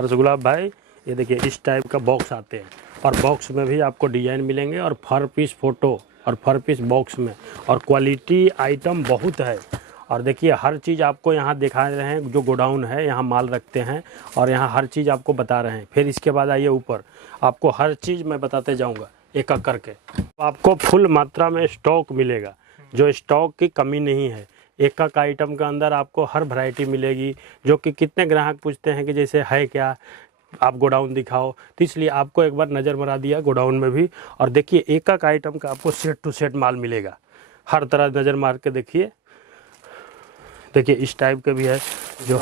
हर्षगुलाब भाई, ये देखिए इस टाइप का बॉक्स आते हैं और बॉक्स में भी आपको डिजाइन मिलेंगे और पर पीस फ़ोटो और पर पीस बॉक्स में, और क्वालिटी आइटम बहुत है। और देखिए हर चीज़ आपको यहाँ दिखा रहे हैं, जो गोडाउन है यहाँ माल रखते हैं और यहाँ हर चीज़ आपको बता रहे हैं। फिर इसके बाद आइए ऊपर, आपको हर चीज़ मैं बताते जाऊँगा एक एक करके। आपको फुल मात्रा में स्टॉक मिलेगा, जो स्टॉक की कमी नहीं है। एक एक आइटम के अंदर आपको हर वैरायटी मिलेगी, जो कि कितने ग्राहक पूछते हैं कि जैसे है क्या, आप गोडाउन दिखाओ, तो इसलिए आपको एक बार नज़र मरा दिया गोडाउन में भी। और देखिए एक एक आइटम का आपको सेट टू सेट माल मिलेगा, हर तरह नज़र मार के देखिए। देखिए इस टाइप के भी है जो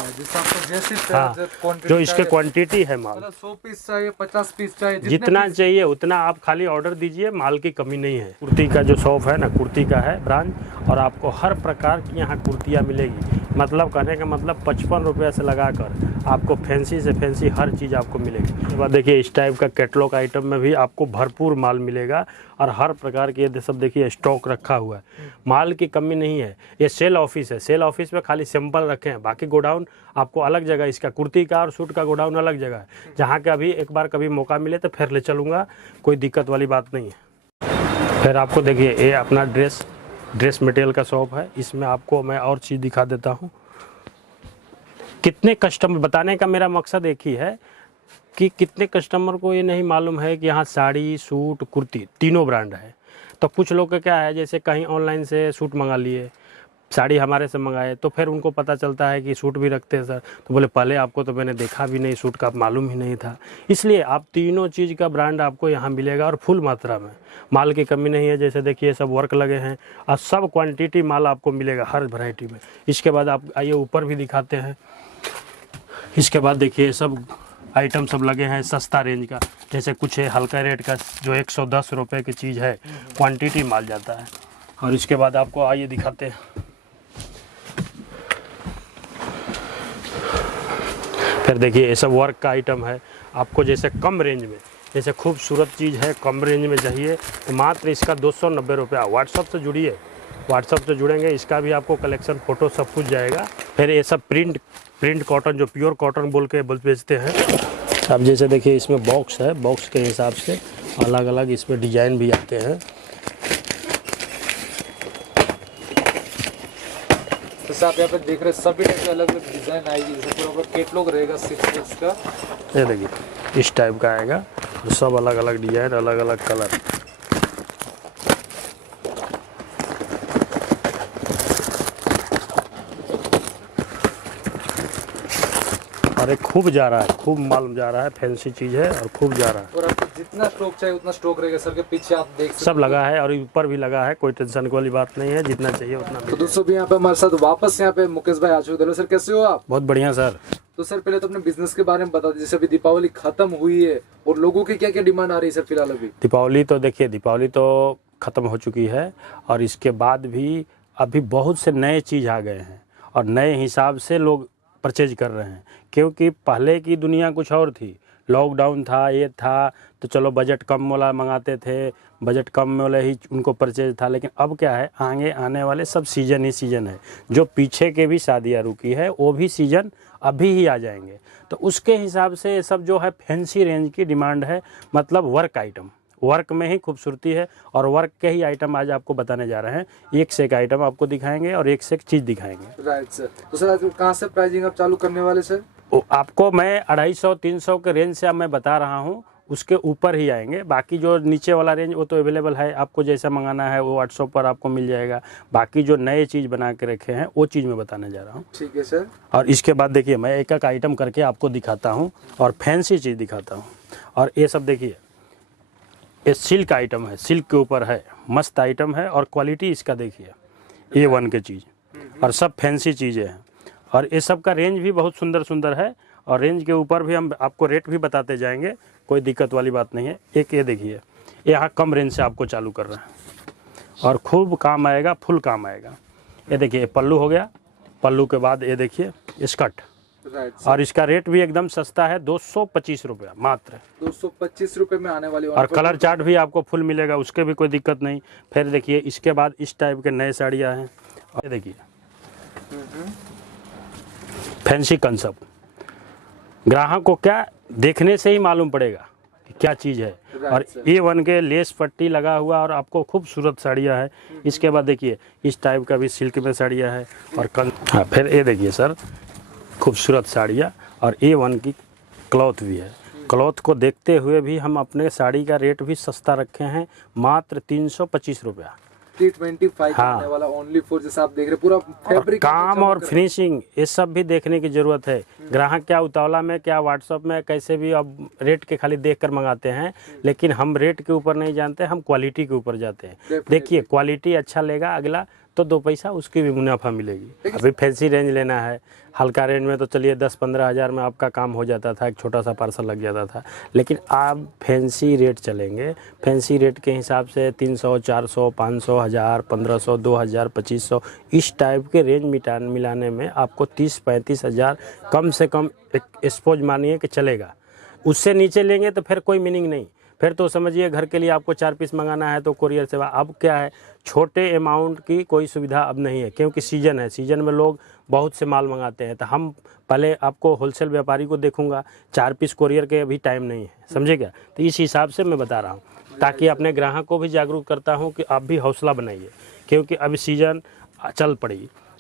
जो इसके क्वांटिटी है माल, 100 पीस चाहिए, 50 पीस चाहिए, जितना चाहिए उतना आप खाली ऑर्डर दीजिए, माल की कमी नहीं है। कुर्ती का जो शॉप है ना, कुर्ती का है ब्रांच, और आपको हर प्रकार की यहाँ कुर्तियाँ मिलेगी। मतलब कहने का मतलब 55 रुपये से लगाकर आपको फैंसी से फैंसी हर चीज़ आपको मिलेगी। उसके बाद देखिए इस टाइप का कैटलॉग आइटम में भी आपको भरपूर माल मिलेगा और हर प्रकार के ये सब देखिए स्टॉक रखा हुआ है, माल की कमी नहीं है। ये सेल ऑफिस है, सेल ऑफिस में खाली सैंपल रखे हैं, बाकी गोडाउन आपको अलग जगह, इसका कुर्ती का और सूट का गोडाउन अलग जगह है, जहाँ के अभी एक बार कभी मौका मिले तो फिर ले चलूँगा, कोई दिक्कत वाली बात नहीं है। फिर आपको देखिए ये अपना ड्रेस मटेरियल का शॉप है, इसमें आपको मैं और चीज़ दिखा देता हूँ। कितने कस्टमर, बताने का मेरा मकसद एक ही है कि कितने कस्टमर को ये नहीं मालूम है कि यहाँ साड़ी, सूट, कुर्ती तीनों ब्रांड है। तो कुछ लोग का क्या है, जैसे कहीं ऑनलाइन से सूट मंगा लिए, साड़ी हमारे से मंगाए, तो फिर उनको पता चलता है कि सूट भी रखते हैं सर, तो बोले पहले आपको तो मैंने देखा भी नहीं, सूट का मालूम ही नहीं था। इसलिए आप तीनों चीज़ का ब्रांड आपको यहाँ मिलेगा और फुल मात्रा में, माल की कमी नहीं है। जैसे देखिए सब वर्क लगे हैं और सब क्वांटिटी माल आपको मिलेगा हर वैरायटी में। इसके बाद आप आइए ऊपर भी दिखाते हैं। इसके बाद देखिए सब आइटम सब लगे हैं सस्ता रेंज का, जैसे कुछ है हल्का रेट का जो 110 रुपये की चीज़ है, क्वांटिटी माल जाता है। और इसके बाद आपको आइए दिखाते हैं। फिर देखिए ये सब वर्क का आइटम है, आपको जैसे कम रेंज में, जैसे खूबसूरत चीज़ है कम रेंज में चाहिए तो मात्र इसका 290 रुपया। व्हाट्सअप से जुड़िए, व्हाट्सअप से जुड़ेंगे, इसका भी आपको कलेक्शन फ़ोटो सब कुछ जाएगा। फिर ये सब प्रिंट कॉटन, जो प्योर कॉटन बोल के बेचते हैं। अब जैसे देखिए इसमें बॉक्स है, बॉक्स के हिसाब से अलग अलग इसमें डिजाइन भी आते हैं। जैसे आप यहाँ पे देख रहे हैं सभी टाइप के अलग अलग डिजाइन आएगी, जैसे पूरा कैटलॉग रहेगा 6 पीस का। ये देखिए इस टाइप का आएगा, सब अलग अलग डिजाइन, अलग अलग कलर। अरे खूब जा रहा है, खूब माल जा रहा है, फैंसी चीज़ है और खूब जा रहा है। और आपको जितना स्टॉक चाहिए उतना स्टॉक रहेगा सर के पीछे, आप देख सकते सब लगा है और ऊपर भी लगा है, कोई टेंशन वाली बात नहीं है, जितना चाहिए उतना। तो दोस्तों भी यहाँ पे हमारे साथ वापस यहाँ पे मुकेश भाई आ चुके हैं। सर कैसे हो आप? बहुत बढ़िया सर। तो सर पहले तो अपने बिजनेस के बारे में बता दीजिए, जैसे अभी दीपावली खत्म हुई है और लोगों की क्या क्या डिमांड आ रही है सर फिलहाल अभी? दीपावली तो देखिए, दीपावली तो ख़त्म हो चुकी है और इसके बाद भी अभी बहुत से नए चीज़ आ गए हैं और नए हिसाब से लोग परचेज कर रहे हैं, क्योंकि पहले की दुनिया कुछ और थी। लॉकडाउन था, ये था, तो चलो बजट कम वाला मंगाते थे, बजट कम वाले ही उनको परचेज था। लेकिन अब क्या है, आगे आने वाले सब सीज़न ही सीज़न है, जो पीछे के भी शादियाँ रुकी है वो भी सीज़न अभी ही आ जाएंगे। तो उसके हिसाब से ये सब जो है फैंसी रेंज की डिमांड है, मतलब वर्क आइटम, वर्क में ही खूबसूरती है और वर्क के ही आइटम आज आपको बताने जा रहे हैं। एक से एक आइटम आपको दिखाएंगे और एक से एक चीज़ दिखाएंगे। Right sir. तो सर आज कहाँ से प्राइसिंग आप चालू करने वाले सर? आपको मैं 250-300 के रेंज से अब मैं बता रहा हूँ, उसके ऊपर ही आएंगे। बाकी जो नीचे वाला रेंज वो तो अवेलेबल है, आपको जैसा मंगाना है वो 800 पर आपको मिल जाएगा। बाकी जो नए चीज़ बना के रखे हैं वो चीज़ मैं बताने जा रहा हूँ। ठीक है सर। और इसके बाद देखिए मैं एक एक आइटम करके आपको दिखाता हूँ और फैंसी चीज़ दिखाता हूँ। और ये सब देखिए, ये सिल्क आइटम है, सिल्क के ऊपर है, मस्त आइटम है और क्वालिटी इसका देखिए A1 की चीज़, और सब फैंसी चीज़ें हैं। और ये सब का रेंज भी बहुत सुंदर सुंदर है और रेंज के ऊपर भी हम आपको रेट भी बताते जाएंगे, कोई दिक्कत वाली बात नहीं है। एक ये देखिए, यहाँ कम रेंज से आपको चालू कर रहे हैं और खूब काम आएगा, फुल काम आएगा। ये देखिए पल्लू हो गया, पल्लू के बाद ये देखिए स्कर्ट, और इसका रेट भी एकदम सस्ता है, 225 रुपया मात्र, 225 रुपये में आने वाली। और कलर चार्ट भी आपको फुल मिलेगा, उसके भी कोई दिक्कत नहीं। फिर देखिए इसके बाद इस टाइप के नए साड़ियाँ हैं, और देखिए फैंसी कंसेप्ट, ग्राहक को क्या देखने से ही मालूम पड़ेगा कि क्या चीज़ है। और A1 के लेस पट्टी लगा हुआ और आपको खूबसूरत साड़ियाँ है। इसके बाद देखिए इस टाइप का भी सिल्क में साड़ियाँ है और हाँ फिर ये देखिए सर खूबसूरत साड़ियाँ और A1 की क्लॉथ भी है। क्लॉथ को देखते हुए भी हम अपने साड़ी का रेट भी सस्ता रखे हैं, मात्र 325 रुपया। 325 हाँ। आने वाला ओनली फॉर, जैसे आप देख रहे हैं पूरा फैब्रिक काम और फिनिशिंग ये सब भी देखने की जरूरत है। ग्राहक क्या उतावला में क्या व्हाट्सएप में कैसे भी अब रेट के खाली देख कर मंगाते हैं, लेकिन हम रेट के ऊपर नहीं जानते, हम क्वालिटी के ऊपर जाते हैं। देखिए क्वालिटी अच्छा लेगा अगला तो 2 पैसा उसकी भी मुनाफा मिलेगी। अभी फैंसी रेंज लेना है, हल्का रेंज में तो चलिए 10-15 हज़ार में आपका काम हो जाता था, एक छोटा सा पार्सल लग जाता था। लेकिन आप फैंसी रेट चलेंगे, फैंसी रेट के हिसाब से 300, 400, 500, 1000, 1500, 2000, 2500 इस टाइप के रेंज मिलाने में आपको 30-35 हज़ार कम से कम एक स्पोज मानिए कि चलेगा। उससे नीचे लेंगे तो फिर कोई मीनिंग नहीं। फिर तो समझिए घर के लिए आपको 4 पीस मंगाना है तो कुरियर सेवा। अब क्या है, छोटे अमाउंट की कोई सुविधा अब नहीं है, क्योंकि सीज़न है, सीज़न में लोग बहुत से माल मंगाते हैं। तो हम पहले आपको होलसेल व्यापारी को देखूंगा, 4 पीस कुरियर के अभी टाइम नहीं है, समझे क्या। तो इस हिसाब से मैं बता रहा हूँ, ताकि अपने ग्राहक को भी जागरूक करता हूँ कि आप भी हौसला बनाइए, क्योंकि अभी सीज़न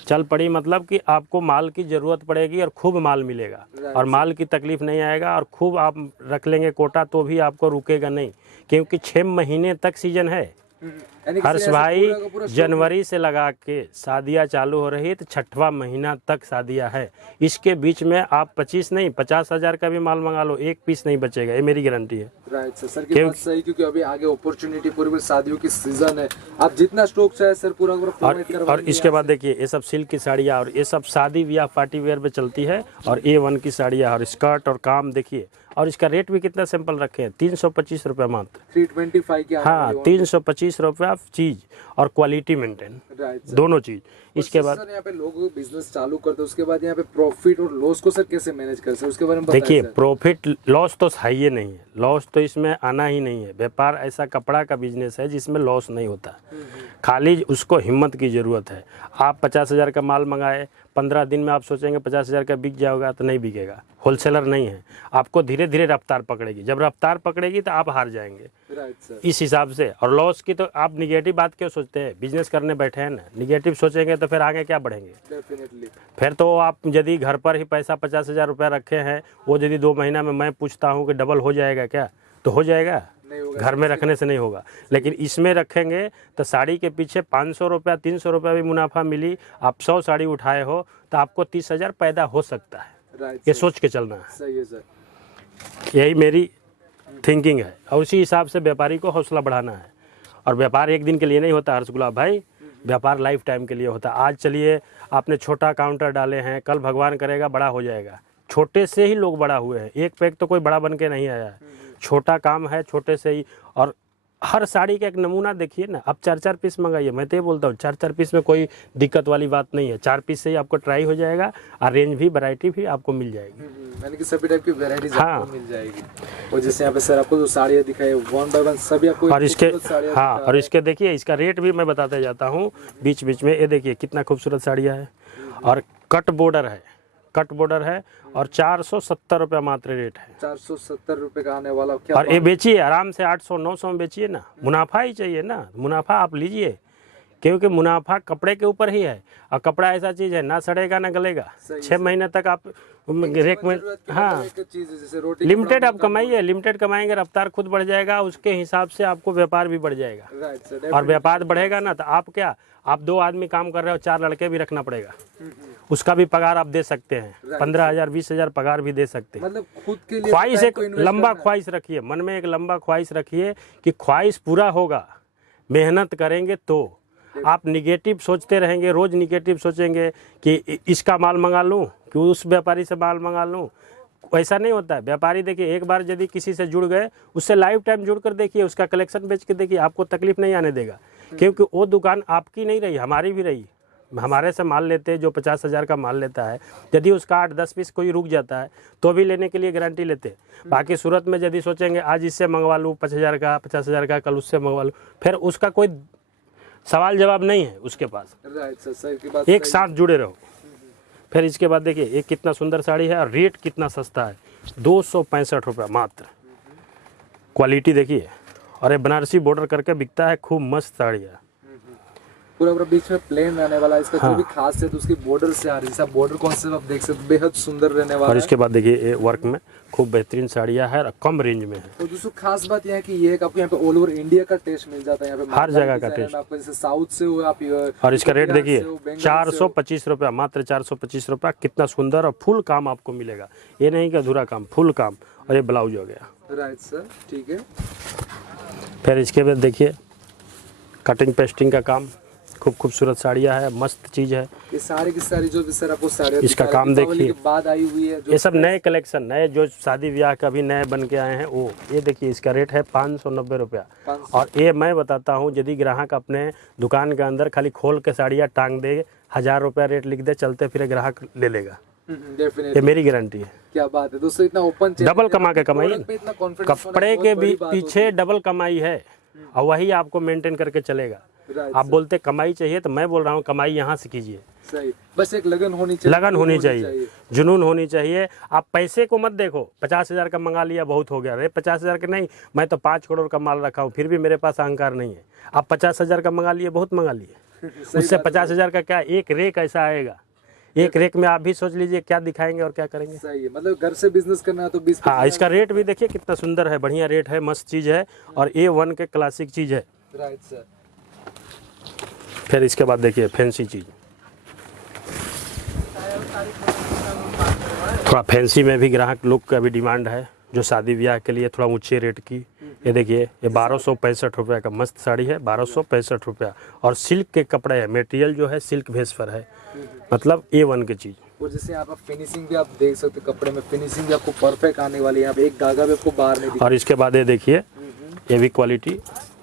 चल पड़ी मतलब कि आपको माल की ज़रूरत पड़ेगी और खूब माल मिलेगा और माल की तकलीफ़ नहीं आएगा। और खूब आप रख लेंगे कोटा तो भी आपको रुकेगा नहीं, क्योंकि 6 महीने तक सीजन है। हर्ष भाई जनवरी से लगा के शादियाँ चालू हो रही है तो 6वां महीना तक शादियाँ है। इसके बीच में आप 25 नहीं 50 हज़ार का भी माल मंगा लो, एक पीस नहीं बचेगा, ये मेरी गारंटी है। राइट सर की बात सही, क्योंकि अभी आगे अपॉर्चुनिटी पूरी शादियों की सीजन है, आप जितना स्टॉक चाहे सर पूरा और इसके बाद देखिए ये सब सिल्क की साड़ियाँ और ये सब शादी ब्याह पार्टी वेयर में चलती है। और A1 की साड़ियाँ और स्कर्ट और काम देखिए, और इसका रेट भी कितना सिंपल रखे हैं, 325 रुपये मात्र। 325 की हाँ 325 रुपये चीज़ और क्वालिटी मेंटेन, दोनों चीज़। इसके बाद सर यहाँ पे लोग बिजनेस चालू करते हैं, उसके बाद यहाँ पे प्रॉफिट और लॉस को सर कैसे मैनेज करते हैं, उसके बारे में देखिए प्रॉफिट लॉस तो है ही नहीं है, लॉस तो इसमें आना ही नहीं है। व्यापार ऐसा कपड़ा का बिजनेस है जिसमें लॉस नहीं होता, खाली उसको हिम्मत की ज़रूरत है। आप 50 हज़ार का माल मंगाए, 15 दिन में आप सोचेंगे 50 हज़ार का बिक जाएगा, तो नहीं बिकेगा। होलसेलर नहीं है, आपको धीरे धीरे रफ्तार पकड़ेगी, जब रफ्तार पकड़ेगी तो आप हार जाएंगे। इस हिसाब से। और लॉस की तो आप निगेटिव बात क्यों सोचते हैं, बिजनेस करने बैठे हैं ना, निगेटिव सोचेंगे तो फिर आगे क्या बढ़ेंगे। फिर तो आप यदि घर पर ही पैसा 50 हज़ार रुपया रखे हैं, वो यदि 2 महीना में मैं पूछता हूँ कि डबल हो जाएगा क्या, तो हो जाएगा, घर में रखने से नहीं होगा। लेकिन इसमें रखेंगे तो साड़ी के पीछे 500 रुपया 300 रुपया भी मुनाफा मिली, आप 100 साड़ी उठाए हो तो आपको 30 हज़ार पैदा हो सकता है। ये सोच के चलना है। सही है सर, यही मेरी थिंकिंग है और उसी हिसाब से व्यापारी को हौसला बढ़ाना है। और व्यापार एक दिन के लिए नहीं होता हर्ष गुलाब भाई, व्यापार लाइफ टाइम के लिए होता है। आज चलिए आपने छोटा काउंटर डाले हैं, कल भगवान करेगा बड़ा हो जाएगा। छोटे से ही लोग बड़ा हुए हैं, एक पे एक तो कोई बड़ा बन के नहीं आया है, छोटा काम है छोटे से ही। और हर साड़ी का एक नमूना देखिए ना, आप 4-4 पीस मंगाइए, मैं तो ये बोलता हूँ 4-4 पीस में कोई दिक्कत वाली बात नहीं है। 4 पीस से ही आपको ट्राई हो जाएगा और रेंज भी वैरायटी भी आपको मिल जाएगी, यानी कि सभी टाइप की वैरायटीज आपको मिल जाएगी। और जैसे यहाँ पे सर आपको जो साड़ियाँ दिखाई 1 बाय 1 सभी आपको, और इसके हाँ और इसके देखिए इसका रेट भी मैं बताते जाता हूँ बीच बीच में। ये देखिए कितना खूबसूरत साड़ियाँ है और कट बॉर्डर है और 470 रुपया मात्र रेट है। 470 रुपए का आने वाला क्या। और ये बेचिए आराम से 800-900 में बेचिए ना, मुनाफा ही चाहिए ना, मुनाफा आप लीजिए, क्योंकि मुनाफा कपड़े के ऊपर ही है। और कपड़ा ऐसा चीज़ है ना सड़ेगा ना गलेगा, 6 महीने तक आप रेक में। हाँ लिमिटेड आप कमाइए, लिमिटेड कमाएंगे, रफ्तार खुद बढ़ जाएगा, उसके हिसाब से आपको व्यापार भी बढ़ जाएगा। और व्यापार बढ़ेगा ना तो आप क्या, आप 2 आदमी काम कर रहे हो, 4 लड़के भी रखना पड़ेगा, उसका भी पगार आप दे सकते हैं, 15,000 20,000 पगार भी दे सकते हैं। मतलब खुद के लिए ख्वाहिश एक लंबा ख्वाहिश रखिए, मन में एक लंबा ख्वाहिश रखिए कि ख्वाहिश पूरा होगा, मेहनत करेंगे तो। आप निगेटिव सोचते रहेंगे, रोज निगेटिव सोचेंगे कि इसका माल मंगा लूं कि उस व्यापारी से माल मंगा लूं, ऐसा नहीं होता है। व्यापारी देखिए एक बार यदि किसी से जुड़ गए, उससे लाइफ टाइम जुड़ कर देखिए, उसका कलेक्शन बेच के देखिए, आपको तकलीफ नहीं आने देगा। क्योंकि वो दुकान आपकी नहीं रही, हमारी भी रही। हमारे से माल लेते हैं, जो 50 हज़ार का माल लेता है, यदि उसका 8-10 पीस कोई रुक जाता है तो भी लेने के लिए गारंटी लेते हैं। बाकी सूरत में यदि सोचेंगे आज इससे मंगवा लूँ 50 हज़ार का, कल उससे मंगवा लूँ, फिर उसका कोई सवाल जवाब नहीं है उसके पास। राइट सर, की बात एक साथ जुड़े रहो। फिर इसके बाद देखिए ये कितना सुंदर साड़ी है और रेट कितना सस्ता है, 265 रुपये मात्र। क्वालिटी देखिए, और ये बनारसी बॉर्डर करके बिकता है, खूब मस्त साड़ी है। पूरा पूरा बीच में प्लेन रहने वाला है। इसका हाँ। जो भी खासियत उसकी बॉर्डर से आ रही है, बॉर्डर कॉन्सेप्ट आप देख सकते, बेहद सुंदर रहने वाला और है। इसके बाद देखिए ये वर्क में खूब बेहतरीन साड़ियाँ है और कम रेंज में है। तो दोस्तों खास बात यह है कि ये आपको यहाँ पे ऑल ओवर इंडिया का टेस्ट मिल जाता है, यहाँ पे हर जगह का डिजाइन टेस्ट। आपको जैसे साउथ से हो आप और इसका रेट बिहार देखिए से हो, बंगाल से हो। 425 रुपया, मात्र 425 रुपया। कितना सुंदर और फुल काम आपको मिलेगा, ये नहीं कि अधूरा काम, फुल काम। और ये ब्लाउज हो गया। राइट सर, ठीक है। फिर इसके बाद देखिए कटिंग पेस्टिंग का काम, खूब खूबसूरत साड़ियाँ है, मस्त चीज़ है। ये सारी की सारी जो भी सर आपको साड़ियाँ इसका दिखा रहे हैं, काम दीपावली देखिए। के बाद आई हुई है जो ये सब नए कलेक्शन, नए जो शादी ब्याह का भी नए बन के आए हैं वो। ये देखिए इसका रेट है 590 रुपया। 500। और ये मैं बताता हूँ, यदि ग्राहक अपने दुकान के अंदर खाली खोल के साड़ियाँ टांग दे, 1000 रुपया रेट लिख दे, चलते फिरे ग्राहक ले लेगा। ये डेफिनेटली, मेरी गारंटी है। क्या बात है दोस्तों, इतना ओपन डबल कमा के कमाई है। कॉन्फिडेंस कपड़े के भी पीछे डबल कमाई है और वही आपको मेंटेन करके चलेगा। आप बोलते कमाई चाहिए, तो मैं बोल रहा हूँ कमाई यहाँ से कीजिए। सही, बस एक लगन होनी चाहिए, लगन होनी चाहिए, जुनून होनी चाहिए। आप पैसे को मत देखो, 50,000 का मंगा लिया बहुत हो गया। अरे 50,000 का नहीं, मैं तो 5 करोड़ का माल रखा हूँ, फिर भी मेरे पास अहंकार नहीं है। आप 50,000 का मंगा लिए, बहुत मंगा लिए। उससे 50,000 का क्या, एक रेक ऐसा आएगा, एक रेक में आप भी सोच लीजिए क्या दिखाएंगे और क्या करेंगे। सही है, मतलब घर से बिजनेस करना है तो 20। हाँ, इसका रेट भी देखिए कितना सुंदर है, बढ़िया रेट है, मस्त चीज़ है और A1 के क्लासिक चीज़ है। Right sir. फिर इसके बाद देखिए फैंसी चीज़, थोड़ा फैंसी में भी ग्राहक लोग का भी डिमांड है, जो शादी ब्याह के लिए थोड़ा ऊंचे रेट की। ये देखिए ये 1265 रुपये का मस्त साड़ी है, 1265 रुपया। और सिल्क के कपड़े है, मटेरियल जो है सिल्क बेस पर है, मतलब A1 की चीज़। और जैसे यहाँ पर फिनिशिंग भी आप देख सकते हो, कपड़े में फिनिशिंग भी आपको परफेक्ट आने वाली है। यहाँ पे एक धागा भी आपको बाहर नहीं दिखा। और इसके बाद ये देखिए ये भी क्वालिटी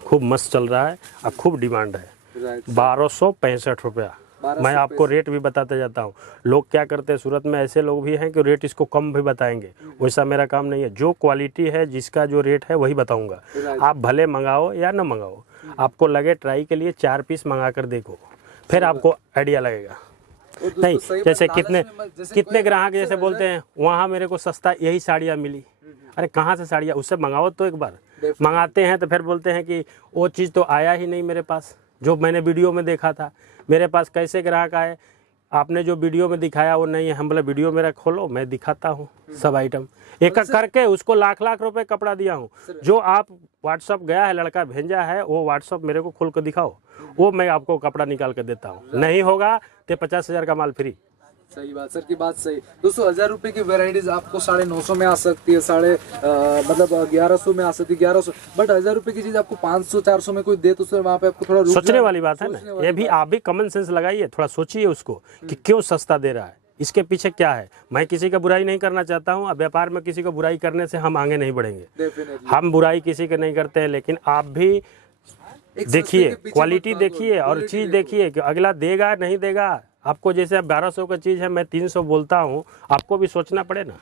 खूब मस्त चल रहा है और खूब डिमांड है। राइट, 1265 रुपया। मैं आपको रेट भी बताते जाता हूँ। लोग क्या करते हैं, सूरत में ऐसे लोग भी हैं कि रेट इसको कम भी बताएंगे, वैसा मेरा काम नहीं है। जो क्वालिटी है, जिसका जो रेट है वही बताऊंगा। आप भले मंगाओ या ना मंगाओ, आपको लगे ट्राई के लिए 4 पीस मंगा कर देखो, फिर आपको आइडिया लगेगा। नहीं, जैसे कितने ग्राहक जैसे बोलते हैं वहाँ मेरे को सस्ता यही साड़ियाँ मिली। अरे कहाँ से साड़ियाँ, उससे मंगाओ तो एक बार। मंगाते हैं तो फिर बोलते हैं कि वो चीज़ तो आया ही नहीं मेरे पास, जो मैंने वीडियो में देखा था। मेरे पास कैसे ग्राहक आए, आपने जो वीडियो में दिखाया वो नहीं है। हम बोले वीडियो मेरा खोलो, मैं दिखाता हूँ सब आइटम एक एक करके। उसको लाख लाख रुपए कपड़ा दिया हूँ। जो आप व्हाट्सअप गया है, लड़का भेजा है, वो व्हाट्सअप मेरे को खोल कर दिखाओ, वो मैं आपको कपड़ा निकाल कर देता हूँ। नहीं होगा तो 50,000 का माल फ्री। सही बात सर की बात सही। दोस्तों 1000 रुपए की वेराइटीज आपको 950 में आ सकती है, मतलब 1100 में आ सकती है, 1100। बट 1000 रुपए की चीज आपको 500 400 में कोई दे तो सर वहाँ पे आपको थोड़ा सोचने वाली बात है ना। ये भी आप भी कॉमन सेंस लगाइए, थोड़ा सोचिए उसको कि क्यों सस्ता दे रहा है, इसके पीछे क्या है। मैं किसी का बुराई नहीं करना चाहता हूँ। अब व्यापार में किसी को बुराई करने से हम आगे नहीं बढ़ेंगे। हम बुराई किसी के नहीं करते हैं, लेकिन आप भी देखिए, क्वालिटी देखिए और चीज़ देखिए कि अगला देगा नहीं देगा। आपको जैसे 1200 का चीज़ है, मैं 300 बोलता हूँ, आपको भी सोचना पड़े ना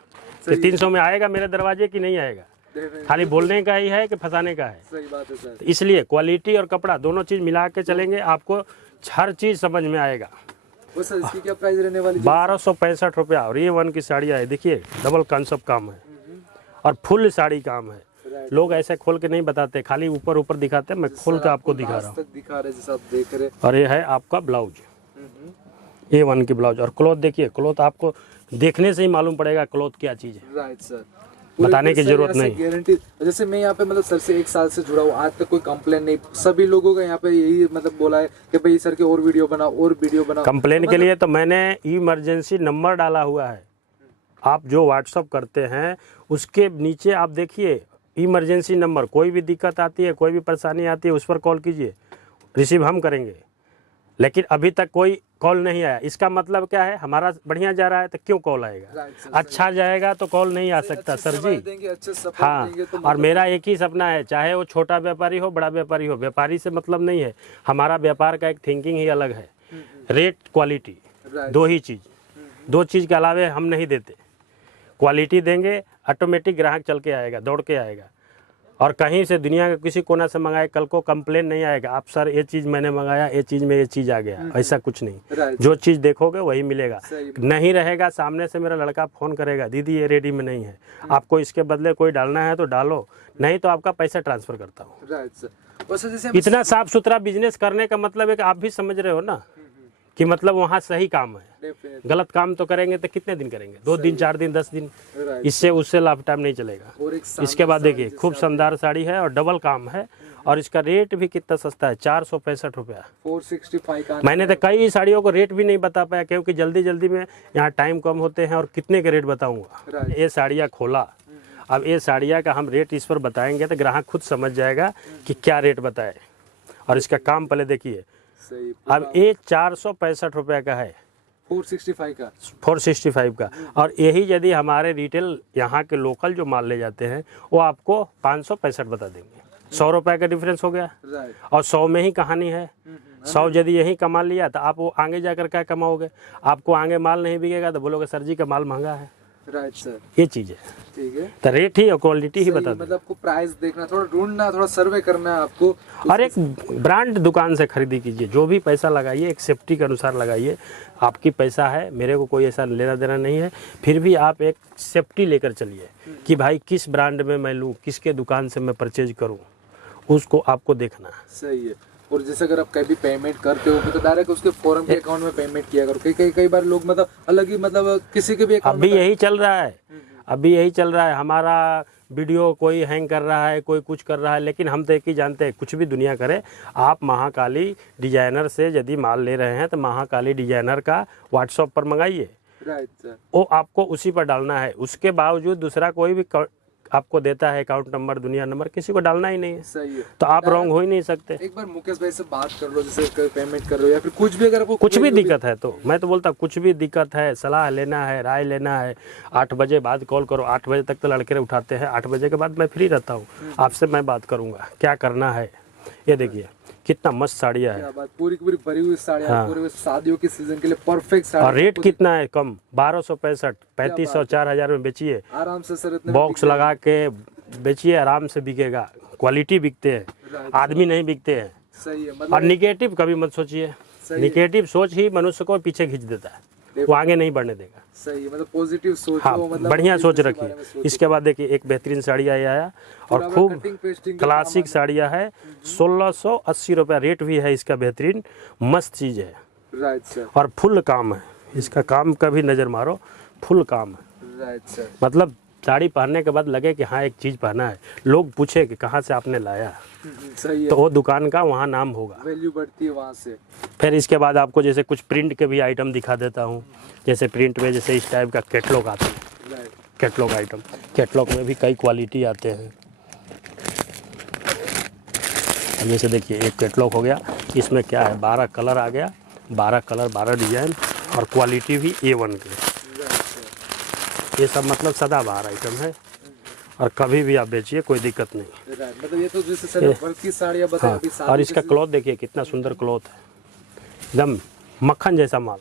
कि 300 में आएगा मेरे दरवाजे की नहीं आएगा। खाली बोलने का ही है कि फंसाने का है। सही बात है सर। इसलिए क्वालिटी और कपड़ा दोनों चीज़ मिला के चलेंगे, आपको हर चीज़ समझ में आएगा। वो सर इसकी क्या प्राइस रहने वाली? 1265 रुपया। और A1 की साड़ियाँ है, देखिए डबल कॉन्सेप्ट काम है और फुल साड़ी काम है। लोग ऐसे खोल के नहीं बताते, खाली ऊपर ऊपर दिखाते हैं। मैं खोल के आपको दिखा रहा हूँ। दिखा रहे जैसे आप देख रहे। और ये है आपका ब्लाउज, A1 की ब्लाउज। और क्लॉथ देखिए, क्लॉथ आपको देखने से ही मालूम पड़ेगा क्लॉथ क्या चीज़ है। राइट सर, बताने की जरूरत नहीं। गारंटी। जैसे मैं यहाँ पे मतलब सर से 1 साल से जुड़ा हूँ, आज तक कोई कंप्लेन नहीं। सभी लोगों का यहाँ पे यही मतलब बोला है कि भाई सर के और वीडियो बनाओ, और वीडियो बनाओ। कंप्लेन के लिए तो मैंने इमरजेंसी नंबर डाला हुआ है। आप जो व्हाट्सअप करते हैं उसके नीचे आप देखिए इमरजेंसी नंबर। कोई भी दिक्कत आती है, कोई भी परेशानी आती है, उस पर कॉल कीजिए, रिसीव हम करेंगे। लेकिन अभी तक कोई कॉल नहीं आया। इसका मतलब क्या है, हमारा बढ़िया जा रहा है तो क्यों कॉल आएगा। अच्छा जाएगा तो कॉल नहीं आ सकता सर जी। हाँ, और मेरा एक ही सपना है, चाहे वो छोटा व्यापारी हो बड़ा व्यापारी हो, व्यापारी से मतलब नहीं है। हमारा व्यापार का एक थिंकिंग ही अलग है। रेट क्वालिटी दो ही चीज़, दो चीज़ के अलावे हम नहीं देते। क्वालिटी देंगे, ऑटोमेटिक ग्राहक चल के आएगा, दौड़ के आएगा। और कहीं से दुनिया के किसी कोना से मंगाए, कल को कंप्लेन नहीं आएगा, आप सर ये चीज़ मैंने मंगाया, ये चीज़ में ये चीज़ आ गया, ऐसा कुछ नहीं। राइट, जो चीज़ देखोगे वही मिलेगा। सही। नहीं रहेगा, सामने से मेरा लड़का फ़ोन करेगा, दीदी ये रेडी में नहीं है, आपको इसके बदले कोई डालना है तो डालो, नहीं तो आपका पैसा ट्रांसफ़र करता हूँ। Right sir. वैसे जैसे हम- इतना साफ सुथरा बिजनेस करने का मतलब है कि आप भी समझ रहे हो ना कि मतलब वहाँ सही काम है। Definitely, गलत काम तो करेंगे तो कितने दिन करेंगे, 2 दिन 4 दिन 10 दिन, राइट। इससे उससे लाइफ टाइम नहीं चलेगा। और एक इसके बाद देखिए खूब शानदार साड़ी है और डबल काम है, और इसका रेट भी कितना सस्ता है, 465 रुपया। 465 का मैंने तो कई साड़ियों को रेट भी नहीं बता पाया, क्योंकि जल्दी जल्दी में यहाँ टाइम कम होते हैं और कितने के रेट बताऊंगा। राइट। ये साड़ियाँ खोला, अब ये साड़ियाँ का हम रेट इस पर बताएंगे तो ग्राहक खुद समझ जाएगा कि क्या रेट बताए। और इसका काम पहले देखिए, सही। अब ये 465 रुपये का है, 465 का 465 का, और यही यदि हमारे रिटेल यहाँ के लोकल जो माल ले जाते हैं वो आपको 565 बता देंगे। 100 रुपये का डिफरेंस हो गया, राइट। और 100 में ही कहानी है। 100 यदि यही कमा लिया तो आप वो आगे जाकर क्या कमाओगे, आपको आगे माल नहीं बिकेगा तो बोलोगे सर जी का माल महंगा है। राइट सर, ये चीज़ है, ठीक है। तो रेट ही और क्वालिटी ही सही, बता दें। मतलब आपको प्राइस देखना, थोड़ा ढूंढना, थोड़ा सर्वे करना है आपको। और एक ब्रांड दुकान से खरीदी कीजिए, जो भी पैसा लगाइए एक सेफ्टी के अनुसार लगाइए। आपकी पैसा है, मेरे को कोई ऐसा लेना देना नहीं है, फिर भी आप एक सेफ्टी लेकर चलिए कि भाई किस ब्रांड में मैं लूँ, किसके दुकान से मैं परचेज करूँ, उसको आपको देखना है। सही है। और जैसे अगर आप कभी पेमेंट करते हो तो डायरेक्ट उसके फॉरम के अकाउंट में पेमेंट किया करो। कई बार लोग मतलब अलग ही, मतलब किसी के भी अकाउंट अभी यही चल रहा है, अभी यही चल रहा है। हमारा वीडियो कोई हैंग कर रहा है, कोई कुछ कर रहा है, लेकिन हम तो एक ही जानते हैं, कुछ भी दुनिया करे, आप महाकाली डिजाइनर से यदि माल ले रहे हैं तो महाकाली डिजाइनर का व्हाट्सएप पर मंगाइए, राइट सर। वो आपको उसी पर डालना है। उसके बावजूद दूसरा कोई भी आपको देता है अकाउंट नंबर, दुनिया नंबर, किसी को डालना ही नहीं है, सही है। तो आप रॉन्ग हो ही नहीं सकते। एक बार मुकेश भाई से बात कर लो, जैसे पेमेंट कर रहे हो या फिर कुछ भी, अगर आपको कुछ भी दिक्कत है तो मैं तो बोलता हूँ, कुछ भी दिक्कत है, सलाह लेना है, राय लेना है, 8 बजे बाद कॉल करो। 8 बजे तक तो लड़के उठाते हैं, 8 बजे के बाद मैं फ्री रहता हूँ, आपसे मैं बात करूँगा क्या करना है। ये देखिए कितना मस्त साड़ियाँ है, क्या बात, पूरी की पूरी भरी हुई साड़ियाँ, हाँ। पूरे शादियों के सीजन के लिए परफेक्ट साड़ी। और रेट कितना है कम, 1265, 3500, 4000 में बेचिए, आराम से सर, इतने बॉक्स लगा के बेचिए, आराम से बिकेगा। क्वालिटी बिकते हैं, आदमी नहीं बिकते हैं। सही है। और मतलब निगेटिव कभी मत सोचिए, सही है। निगेटिव सोच ही मनुष्य को पीछे खींच देता है, वो आगे नहीं बढ़ने देगा। सही है, मतलब पॉजिटिव सोचो, हाँ, मतलब बढ़िया सोच business के बारे रखिए। में सोचो। इसके बाद देखिए एक बेहतरीन साड़ियाँ आया, और पूरा खूब कटिंग पेस्टिंग का क्लासिक साड़ियाँ है, 1680 रुपया रेट भी है इसका, बेहतरीन मस्त चीज़ है, राइट सर। और फुल काम है। इसका काम का भी नज़र मारो, फुल काम है। Right sir. मतलब साड़ी पहनने के बाद लगे कि हाँ एक चीज़ पहना है, लोग पूछे कि कहाँ से आपने लाया, सही है, तो वो दुकान का वहाँ नाम होगा। वैल्यू बढ़ती है वहाँ से। फिर इसके बाद आपको जैसे कुछ प्रिंट के भी आइटम दिखा देता हूँ। जैसे प्रिंट में जैसे इस टाइप का कैटलॉग आते हैं, राइट। कैटलॉग आइटम, कैटलॉग में भी कई क्वालिटी आते हैं। अब जैसे देखिए एक कैटलॉग हो गया, इसमें क्या है, 12 कलर आ गया, 12 कलर 12 डिजाइन, और क्वालिटी भी A1 की। ये सब मतलब सदाबहार आइटम है, और कभी भी आप बेचिए कोई दिक्कत नहीं। राइट, मतलब ये तो जैसे सर वर्क की साड़ियाँ बताई हाँ, अभी, और शादी इसका के क्लॉथ देखिए कितना सुंदर क्लॉथ है, एकदम मक्खन जैसा माल,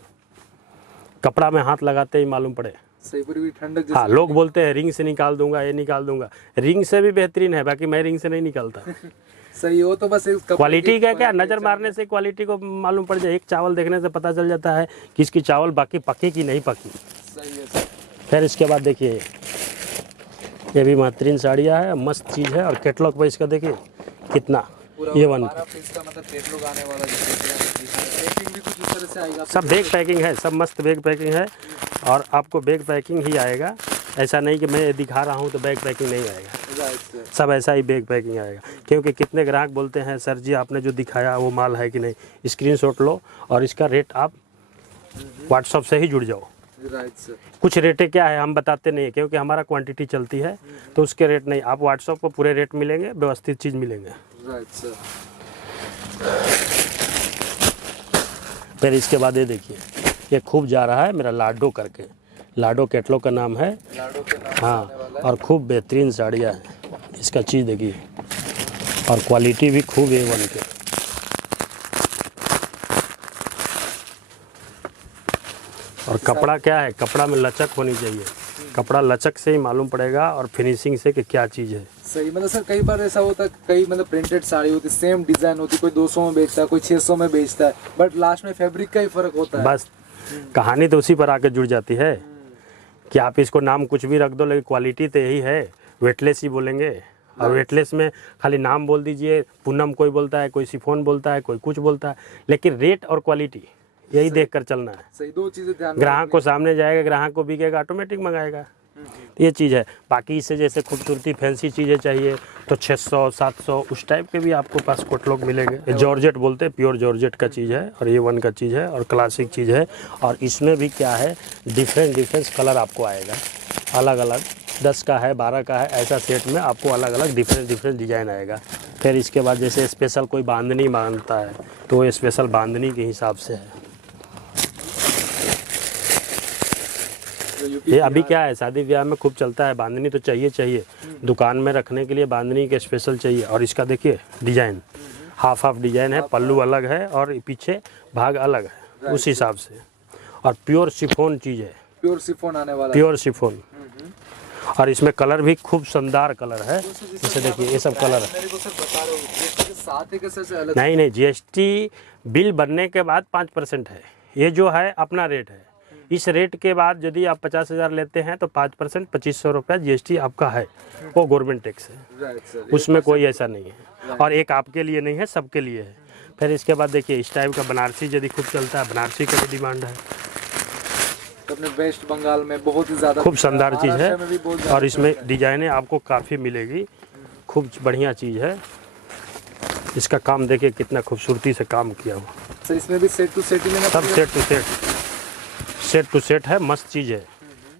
कपड़ा में हाथ लगाते ही मालूम पड़े। सही, पूरी ठंडक हाँ, जैसे। लोग बोलते हैं रिंग से निकाल दूंगा, ये निकाल दूंगा, रिंग से भी बेहतरीन है, बाकी मैं रिंग से नहीं निकालता। सही है, वो तो बस एक कपड़े क्वालिटी की का क्या, क्वालिटी नज़र मारने से क्वालिटी को मालूम पड़ जाए। एक चावल देखने से पता चल जाता है कि इसकी चावल बाकी पकी की नहीं पकी। सही है सर। फिर इसके बाद देखिए ये भी बेहतरीन साड़ियाँ है, मस्त चीज़ है, और कैटलॉग पर इसका देखिए कितना पूरा A1 12 पीस का मतलब कैटलॉग आने वाला है। पैकिंग भी कुछ इस तरह से आएगा। सब बैग पैकिंग है, सब मस्त बैग पैकिंग है, और आपको बैग पैकिंग ही आएगा। ऐसा नहीं कि मैं ये दिखा रहा हूँ तो बैग पैकिंग नहीं आएगा, राइट सर। सब ऐसा ही बैग पैकिंग आएगा। क्योंकि कितने ग्राहक बोलते हैं सर जी आपने जो दिखाया वो माल है कि नहीं, स्क्रीनशॉट लो और इसका रेट आप व्हाट्सअप से ही जुड़ जाओ। Right sir. कुछ रेटें क्या है हम बताते नहीं है, क्योंकि हमारा क्वांटिटी चलती है, तो उसके रेट नहीं, आप व्हाट्सअप पर पूरे रेट मिलेंगे, व्यवस्थित चीज़ मिलेंगे। Right sir. फिर इसके बाद ये देखिए ये खूब जा रहा है मेरा लाडो करके, लाडो कैटलॉग का नाम है। लाडो के नाम हाँ, आने वाला है। और खूब बेहतरीन साड़ियाँ हैं, इसका चीज़ देखिए, और क्वालिटी भी खूब A1 के। और कपड़ा क्या है, कपड़ा में लचक होनी चाहिए, कपड़ा लचक से ही मालूम पड़ेगा और फिनिशिंग से कि क्या चीज़ है। सही, मतलब सर कई बार ऐसा होता है, कई मतलब प्रिंटेड साड़ी होती है, सेम डिजाइन होती है, कोई 200 में बेचता है, कोई 600 में बेचता है, बट लास्ट में फैब्रिक का ही फर्क होता है। बस कहानी तो उसी पर आके जुड़ जाती है कि आप इसको नाम कुछ भी रख दो, लेकिन क्वालिटी तो यही है, वेटलेस ही बोलेंगे। और वेटलेस में खाली नाम बोल दीजिए, पूनम कोई बोलता है, कोई शिफॉन बोलता है, कोई कुछ बोलता है, लेकिन रेट और क्वालिटी यही देख कर चलना है। सही, दो चीजें ध्यान में ग्राहक को सामने जाएगा, ग्राहक को बिकेगा, ऑटोमेटिक मंगाएगा। तो ये चीज़ है। बाकी इससे जैसे खूबसूरती फैंसी चीज़ें चाहिए तो 600 700 उस टाइप के भी आपको पास कोटलोग मिलेंगे। ये जॉर्जेट बोलते हैं, प्योर जॉर्जेट का चीज़ है और ये वन का चीज़ है और क्लासिक चीज़ है। और इसमें भी क्या है, डिफरेंट कलर आपको आएगा, अलग अलग 10 का है, 12 का है, ऐसा सेट में आपको अलग अलग डिफरेंट डिज़ाइन आएगा। फिर इसके बाद जैसे स्पेशल कोई बांधनी मांगता है तो वो स्पेशल बांधनी के हिसाब से है। ये अभी क्या है, शादी ब्याह में खूब चलता है, बांधनी तो चाहिए, दुकान में रखने के लिए बांधनी के स्पेशल चाहिए। और इसका देखिए डिजाइन हाफ डिजाइन है, पल्लू अलग है और पीछे भाग अलग है उस हिसाब से। और प्योर शिफॉन चीज़ है, प्योर शिफॉन आने वाला है। Pure chiffon. और इसमें कलर भी खूब शानदार कलर है। जैसे देखिए ये सब कलर है। मेरे को सर बता रहे हो GST के साथ ही कैसे से अलग? नहीं GST बिल बनने के बाद 5% है। ये जो है अपना रेट है। इस रेट के बाद यदि आप 50,000 लेते हैं तो 5% 2500 रुपया GST आपका है, वो गवर्नमेंट टैक्स है। राइट सर, उसमें कोई ऐसा नहीं है। और एक आपके लिए नहीं है, सबके लिए है। फिर इसके बाद देखिए इस टाइप का बनारसी यदि खूब चलता है, बनारसी का भी डिमांड है। अपने वेस्ट बंगाल में बहुत ही ज़्यादा खूब शानदार चीज़ है। में भी बहुत ज़्यादा और इसमें डिजाइनें आपको काफ़ी मिलेगी, खूब बढ़िया चीज़ है। इसका काम देखिए कितना खूबसूरती से काम किया हुआ। सर इसमें भी सेट टू सेट ही लेना सब पड़ेगा? सेट टू सेट है, मस्त चीज़ है।